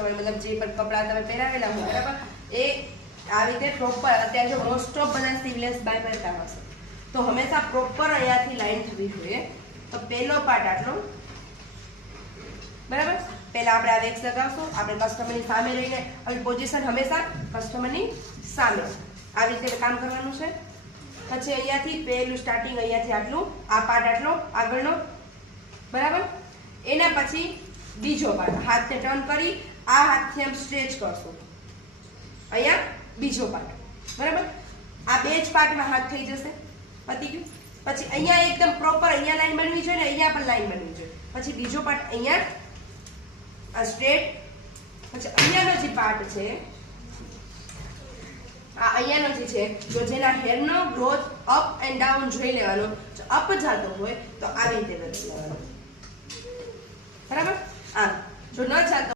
मतलब जे पण कपड़ा તમે પહેરાવેલા હોય બરાબર એ આવી રીતે પ્રોપર અત્યારે જો મોસ્ટ ઓફ બધા સીવલેસ બાય કરતા હશે તો હંમેશા પ્રોપર અહીંયાથી લાઈન થવી જોઈએ તો પહેલો પાર્ટ આટલો બરાબર પહેલા આપણે આ વેક્સ લગાવશું આપણે કસ્ટમરની સામે રહીને હવે પોઝિશન હંમેશા કસ્ટમરની સામે આવી રીતે કામ કરવાનું છે પછી અહીંયાથી પહેલું સ્ટાર્ટિંગ અહીંયાથી આટલું આ પાર્ટ આટલો આગળનો બરાબર એના પછી બીજો પાર્ટ હાથને ટર્ન કરી આ હાથથી આમ સ્ટ્રેચ કરશો અહીંયા બીજો પાર્ટ બરાબર આ બે જ પાર્ટમાં હાથ થઈ જશે પતી ગયું પછી અહીંયા એકદમ પ્રોપર અહીંયા લાઈન બનવી જોઈએ ને અહીંયા પણ લાઈન બનવી જોઈએ પછી બીજો પાર્ટ અહીંયા આ સ્ટ્રેટ પછી અહીંયાનો જે પાર્ટ છે આ અહીંયાનો જે છે જો જેના હેરનો ગ્રોથ અપ એન્ડ ડાઉન જોઈ લેવાનો જો અપ જતો હોય તો આવી રીતે કરી લેવાનો બરાબર આ જો ન જતો